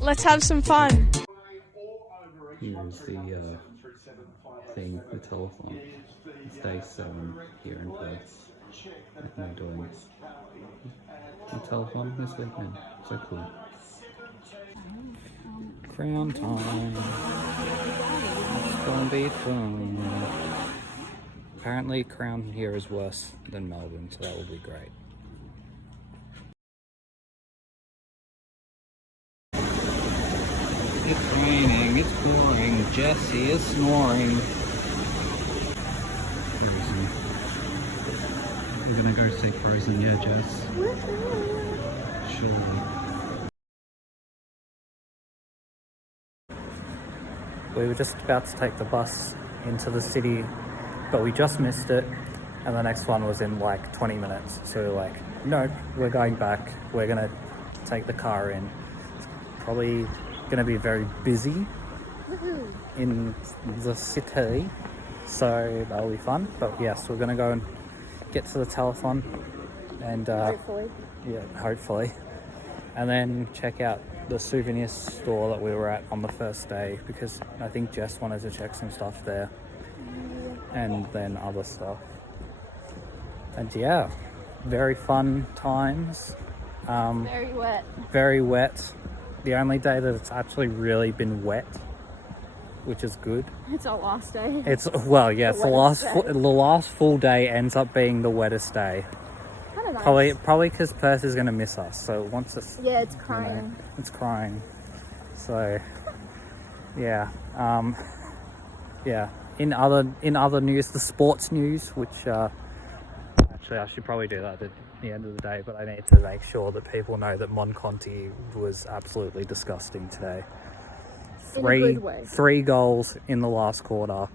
Let's have some fun. Here's the thing, the telethon. It's day 7 here in Perth. And we're doing a telethon this weekend. So cool. Crown time. It's gonna be fun. Apparently Crown here is worse than Melbourne, so that will be great. It's raining, it's pouring, Jessie is snoring. Frozen. We're gonna go see Frozen, yeah, Jess? Surely. We were just about to take the bus into the city, but we just missed it, and the next one was in like 20 minutes. So we're like, nope, we're going back. We're gonna take the car in. It's probably gonna be very busy in the city, so that'll be fun. But yes, we're gonna go and get to the telethon and hopefully, and then check out the souvenir store that we were at on the first day, because I think Jess wanted to check some stuff there, and then other stuff. And yeah, very fun times. Very wet. Very wet. The only day that it's actually really been wet, which is good. It's our last day. It's, well, yes, the last full day ends up being the wettest day. Kind of nice. Probably because Perth is going to miss us. So once it's, yeah, it's crying. You know, it's crying. So yeah, yeah. In other news, the sports news, which actually I should probably do that at the end of the day, but I need to make sure that people know that Monconti was absolutely disgusting today. In a good way. 3 goals in the last quarter,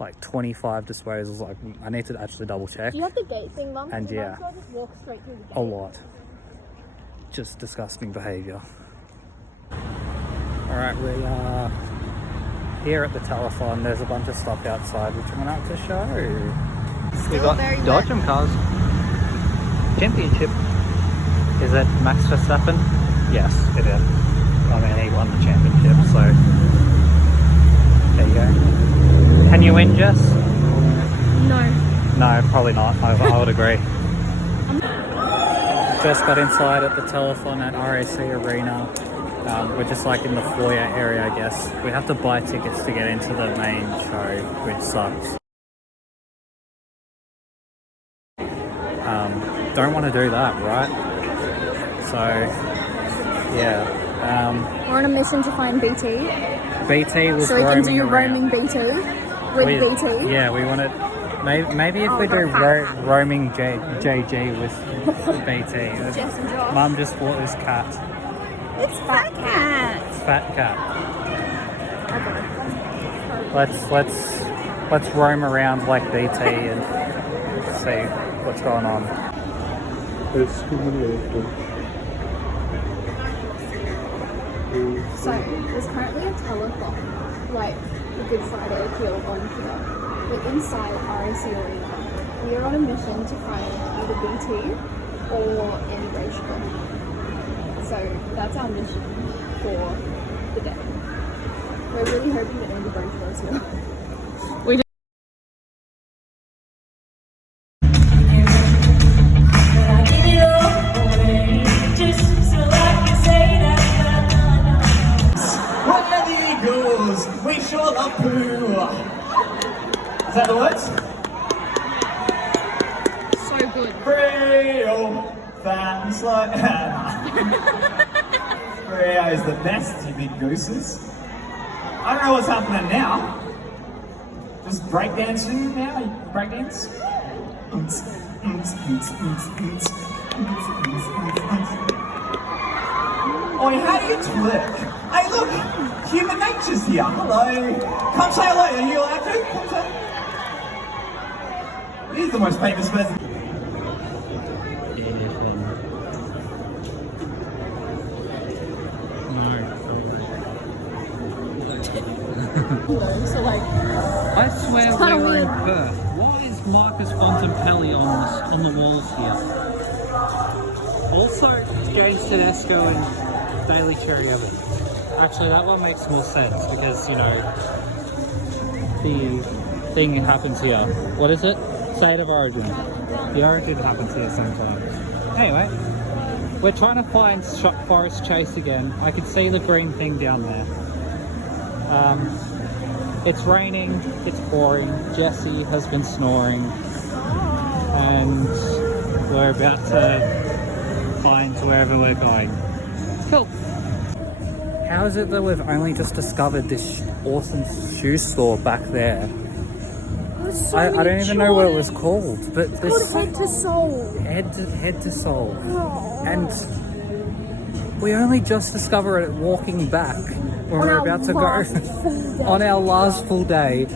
like 25 disposals. Like, I need to actually double check. Do you have the gate thing, Mum? And yeah, just walk straight through the gate. a lot. Just disgusting behaviour. Alright, we are here at the telethon. There's a bunch of stuff outside which I'm going to have to show. We got Dodgem cars. Championship. Is it Max Verstappen? Yes, it is. I mean, he won the championship, so there you go. Can you win, Jess? No. No, probably not. I would agree. Just got inside at the telethon at RAC Arena. We're just like in the foyer area, I guess. We have to buy tickets to get into the main show, which sucks. Don't want to do that, right? So, yeah. We're on a mission to find BT. BT was so we can do around. roaming BT with BT. Yeah, we wanted. Maybe if we do roaming JG with BT. Jess and Josh. Mum just bought this cat. It's Fat Cat. It's Fat Cat. Okay. Let's roam around like BT and see what's going on. So there's currently a telethon, like the Good Friday appeal on here. But inside RAC Arena, we are on a mission to find either BT or Andy Brayshaw. So that's our mission for the day. We're really hoping that Andy Brayshaw is here. We sure love poo. Is that the words? So good. Real fat and slow. Rio is the best, you big gooses. I don't know what's happening now. Just breakdancing now? Breakdance? Oi, how do you twerk? Hey, look, human nature's here. Hello. Come say hello. Are you allowed to? Come say. He's the most famous person. So like, I swear we were in Perth. Why is Marcus Bontempelli on the walls here? Also, James Tedesco and Daily Cherry Evans. Actually, that one makes more sense because, you know, the thing happens here. What is it? State of origin. The origin happens here sometimes. Anyway, we're trying to find Forest Chase again. I can see the green thing down there. It's raining, it's pouring, Jessie has been snoring, and we're about to find wherever we're going. Cool. How is it that we've only just discovered this awesome shoe store back there? I don't even know what it was called, but it's called Head to Soul. Head to Soul. Oh. And we only just discovered it walking back when we're about to go on our last full day.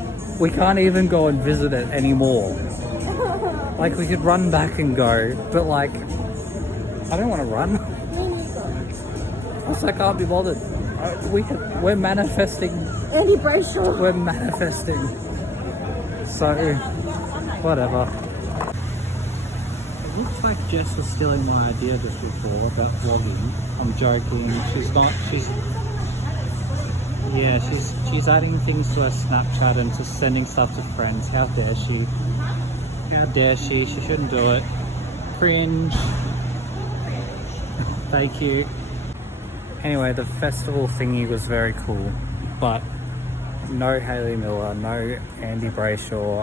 We can't even go and visit it anymore. Like, we could run back and go, but like, I don't want to run. Also, I can't be bothered. We're manifesting. Andy Brayshaw. We're manifesting. So, whatever. It looks like Jess was stealing my idea just before about vlogging. I'm joking. She's not. She's adding things to her Snapchat and just sending stuff to friends. How dare she? How dare she? She shouldn't do it. Cringe. Thank you. Anyway, the festival thingy was very cool, but no Hayley Miller, no Andy Brayshaw.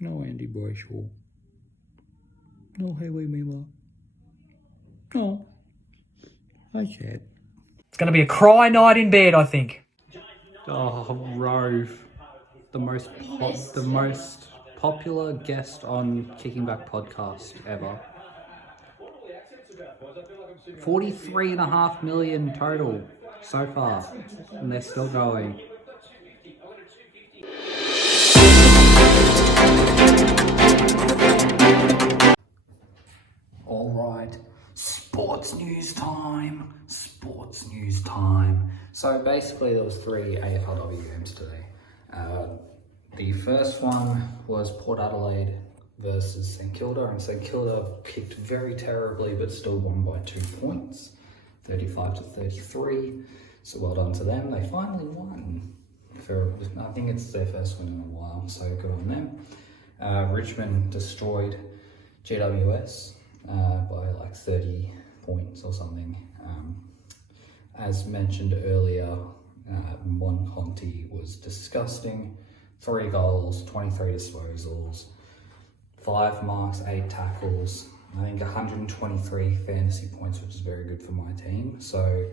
No Andy Brayshaw. No Hayley Miller. No. I said. It's going to be a cry night in bed, I think. Oh, Rove. The most popular guest on Kicking Back podcast ever. 43.5 million total so far, and they're still going. All right, sports news time. Sports news time. So basically, there was 3 AFLW games today. The first one was Port Adelaide versus St Kilda, and St Kilda kicked very terribly but still won by 2 points, 35-33. So well done to them. They finally won. I think it's their first win in a while, so good on them. Richmond destroyed GWS by like 30 points or something. As mentioned earlier, Mon Conti was disgusting. 3 goals, 23 disposals, 5 marks, 8 tackles, I think 123 fantasy points, which is very good for my team. So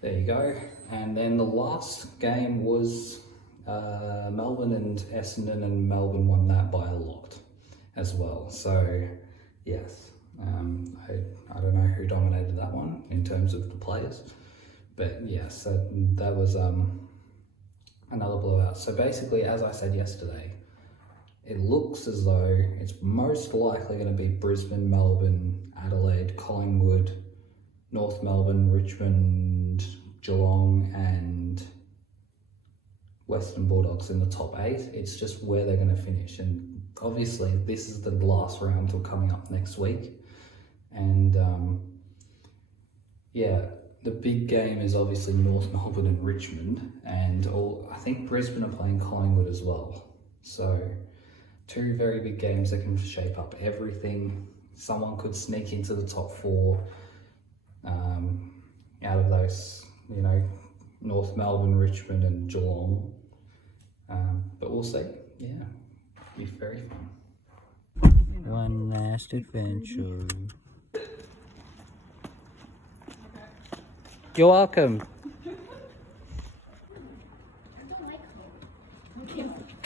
there you go. And then the last game was Melbourne and Essendon, and Melbourne won that by a lot as well. So yes, I don't know who dominated that one in terms of the players, but yes, that was another blowout. So basically, as I said yesterday, it looks as though it's most likely going to be Brisbane, Melbourne, Adelaide, Collingwood, North Melbourne, Richmond, Geelong and Western Bulldogs in the top 8. It's just where they're going to finish. And obviously this is the last round till coming up next week. And yeah, the big game is obviously North Melbourne and Richmond, and I think Brisbane are playing Collingwood as well. So 2 very big games that can shape up everything. Someone could sneak into the top 4 out of those, you know, North Melbourne, Richmond and Geelong. But we'll see. Yeah, it'll be very fun. One last adventure. You're welcome.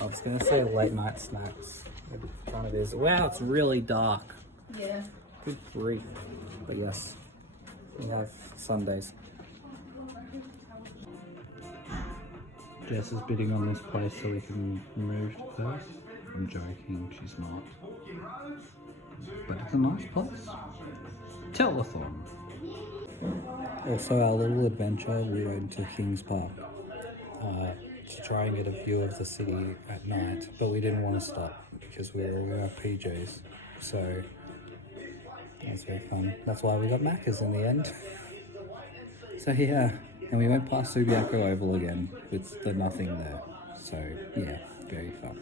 I was going to say late night snacks. It kind of is. Wow, it's really dark. Yeah. Good grief. But yes, we have Sundays. Jess is bidding on this place so we can move to Perth. I'm joking, she's not. But it's a nice place. Telethon. Also, our little adventure, we went to Kings Park to try and get a view of the city at night, but we didn't want to stop because we were all in our PJs. So That was very fun. That's why we got Macca's in the end. So yeah, and we went past Subiaco Oval again with the nothing there. So yeah, very fun.